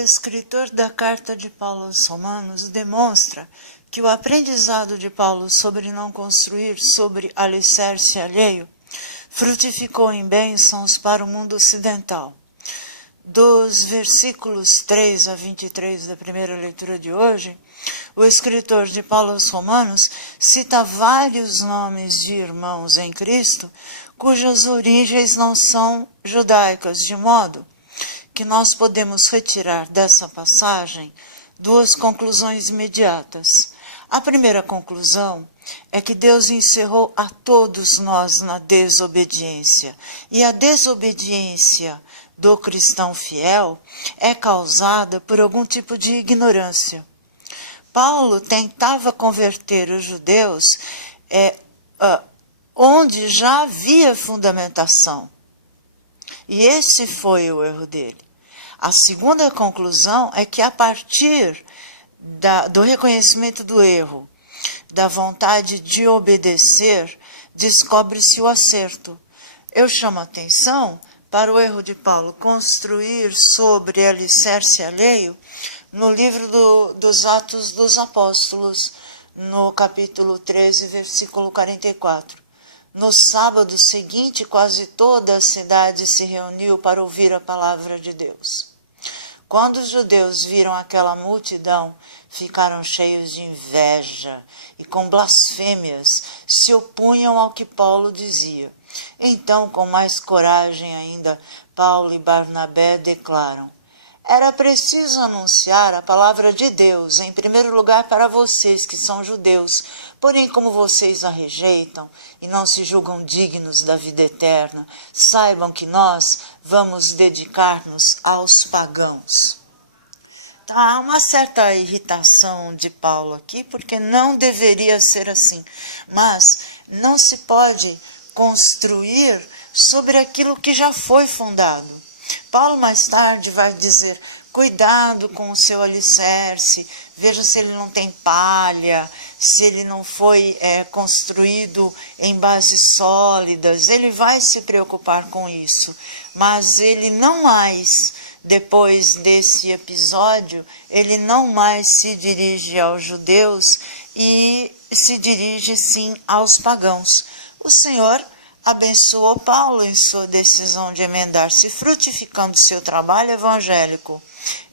escritor da carta de Paulo aos Romanos demonstra que o aprendizado de Paulo sobre não construir sobre alicerce alheio frutificou em bênçãos para o mundo ocidental. Dos versículos 3 a 23 da primeira leitura de hoje, o escritor de Paulo aos Romanos cita vários nomes de irmãos em Cristo cujas origens não são judaicas, de modo que nós podemos retirar dessa passagem duas conclusões imediatas. A primeira conclusão é que Deus encerrou a todos nós na desobediência, e a desobediência do cristão fiel é causada por algum tipo de ignorância. Paulo tentava converter os judeus onde já havia fundamentação, e esse foi o erro dele. A segunda conclusão é que a partir do reconhecimento do erro, da vontade de obedecer, descobre-se o acerto. Eu chamo a atenção para o erro de Paulo construir sobre alicerce alheio no livro dos Atos dos Apóstolos, no capítulo 13, versículo 44. No sábado seguinte, quase toda a cidade se reuniu para ouvir a palavra de Deus. Quando os judeus viram aquela multidão, ficaram cheios de inveja e com blasfêmias se opunham ao que Paulo dizia. Então, com mais coragem ainda, Paulo e Barnabé declaram: era preciso anunciar a palavra de Deus, em primeiro lugar para vocês que são judeus, porém como vocês a rejeitam e não se julgam dignos da vida eterna, saibam que nós vamos dedicar-nos aos pagãos. Há uma certa irritação de Paulo aqui, porque não deveria ser assim, mas não se pode construir sobre aquilo que já foi fundado. Paulo mais tarde vai dizer: cuidado com o seu alicerce, veja se ele não tem palha, se ele não foi construído em bases sólidas. Ele vai se preocupar com isso, mas ele não mais, depois desse episódio, ele não mais se dirige aos judeus e se dirige sim aos pagãos. O Senhor abençoou Paulo em sua decisão de emendar-se, frutificando seu trabalho evangélico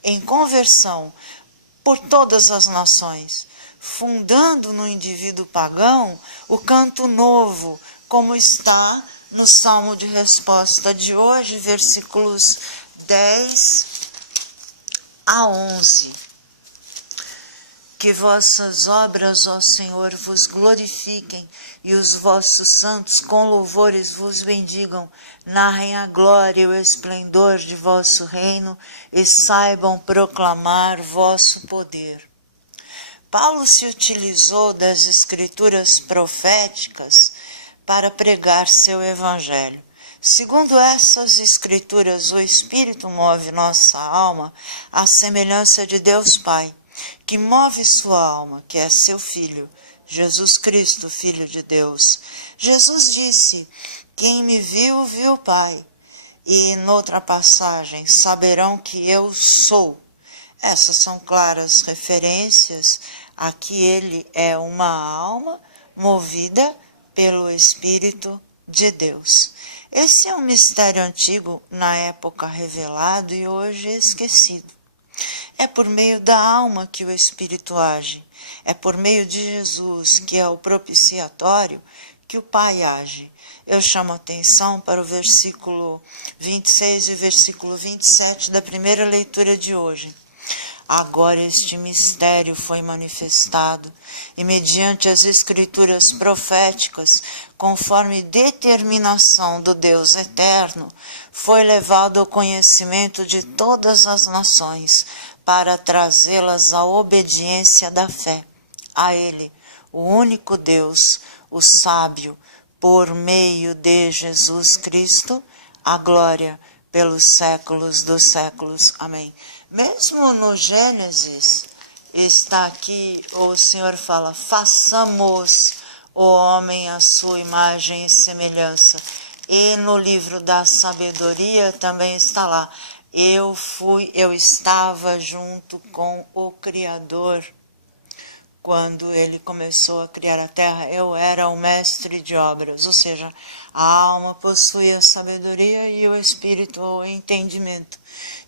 em conversão por todas as nações, fundando no indivíduo pagão o canto novo, como está no Salmo de Resposta de hoje, versículos 10 a 11. Que vossas obras, ó Senhor, vos glorifiquem, e os vossos santos com louvores vos bendigam. Narrem a glória e o esplendor de vosso reino, e saibam proclamar vosso poder. Paulo se utilizou das escrituras proféticas para pregar seu evangelho. Segundo essas escrituras, o Espírito move nossa alma à semelhança de Deus Pai, que move sua alma, que é seu Filho, Jesus Cristo, Filho de Deus. Jesus disse: quem me viu, viu o Pai. E noutra passagem, saberão que eu sou. Essas são claras referências a que ele é uma alma movida pelo Espírito de Deus. Esse é um mistério antigo, na época revelado e hoje esquecido. É por meio da alma que o Espírito age. É por meio de Jesus, que é o propiciatório, que o Pai age. Eu chamo a atenção para o versículo 26 e versículo 27 da primeira leitura de hoje. Agora este mistério foi manifestado, e mediante as escrituras proféticas, conforme determinação do Deus eterno, foi levado ao conhecimento de todas as nações, para trazê-las à obediência da fé. A Ele, o único Deus, o sábio, por meio de Jesus Cristo, a glória pelos séculos dos séculos. Amém. Mesmo no Gênesis, está aqui, o Senhor fala: façamos o homem à sua imagem e semelhança. E no livro da sabedoria também está lá: Eu estava junto com o Criador quando ele começou a criar a terra. Eu era o mestre de obras, ou seja, a alma possui a sabedoria e o espírito o entendimento,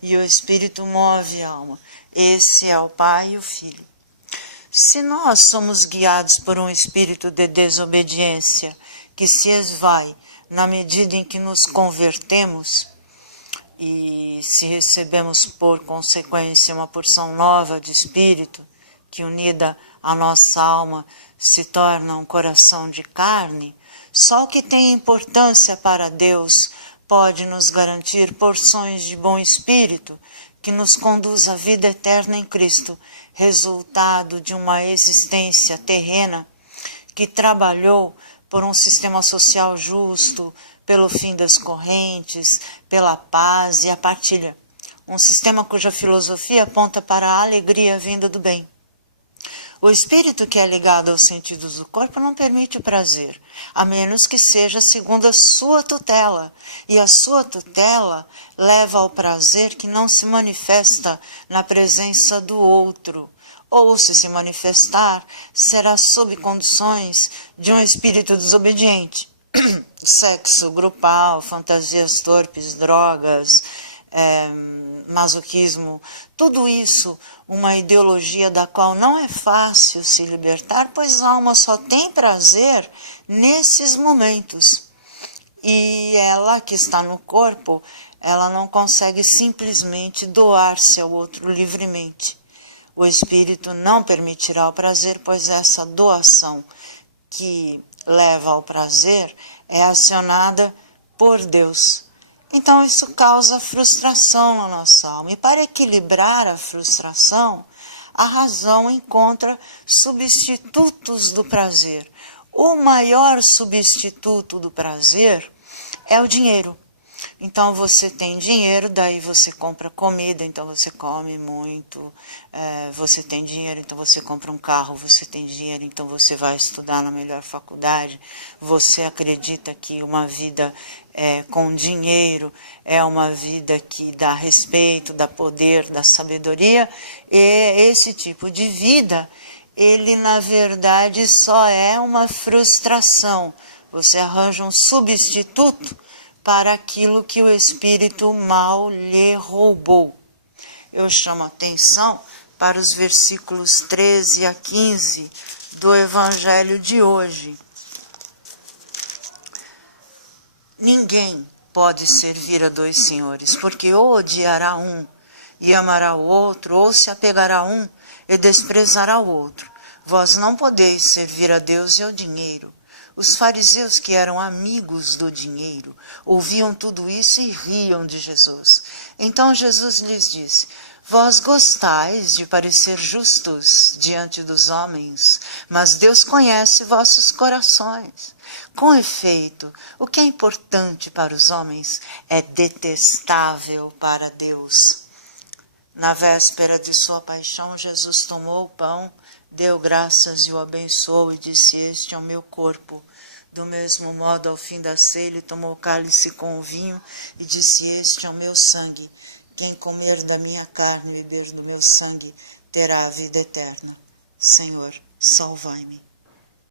e o espírito move a alma. Esse é o Pai e o Filho. Se nós somos guiados por um espírito de desobediência que se esvai na medida em que nos convertemos, e se recebemos por consequência uma porção nova de espírito, que unida à nossa alma se torna um coração de carne, só o que tem importância para Deus pode nos garantir porções de bom espírito que nos conduz à vida eterna em Cristo, resultado de uma existência terrena que trabalhou por um sistema social justo, pelo fim das correntes, pela paz e a partilha. Um sistema cuja filosofia aponta para a alegria vinda do bem. O espírito que é ligado aos sentidos do corpo não permite o prazer, a menos que seja segundo a sua tutela. E a sua tutela leva ao prazer que não se manifesta na presença do outro. Ou, se manifestar, será sob condições de um espírito desobediente. Sexo grupal, fantasias torpes, drogas, masoquismo, tudo isso uma ideologia da qual não é fácil se libertar, pois a alma só tem prazer nesses momentos. E ela que está no corpo, ela não consegue simplesmente doar-se ao outro livremente. O espírito não permitirá o prazer, pois essa doação que leva ao prazer é acionada por Deus. Então isso causa frustração na nossa alma. E para equilibrar a frustração, a razão encontra substitutos do prazer. O maior substituto do prazer é o dinheiro. Então você tem dinheiro, daí você compra comida, então você come muito. Você tem dinheiro, então você compra um carro. Você tem dinheiro, então você vai estudar na melhor faculdade. Você acredita que uma vida com dinheiro é uma vida que dá respeito, dá poder, dá sabedoria. E esse tipo de vida, ele na verdade só é uma frustração. Você arranja um substituto para aquilo que o espírito mal lhe roubou. Eu chamo a atenção para os versículos 13 a 15 do Evangelho de hoje. Ninguém pode servir a dois senhores, porque ou odiará um e amará o outro, ou se apegará a um e desprezará o outro. Vós não podeis servir a Deus e ao dinheiro. Os fariseus, que eram amigos do dinheiro, ouviam tudo isso e riam de Jesus. Então Jesus lhes disse: vós gostais de parecer justos diante dos homens, mas Deus conhece vossos corações. Com efeito, o que é importante para os homens é detestável para Deus. Na véspera de sua paixão, Jesus tomou o pão, deu graças e o abençoou e disse: este é o meu corpo. Do mesmo modo, ao fim da ceia, ele tomou o cálice com o vinho e disse: este é o meu sangue. Quem comer da minha carne e beber do meu sangue terá a vida eterna. Senhor, salvai-me.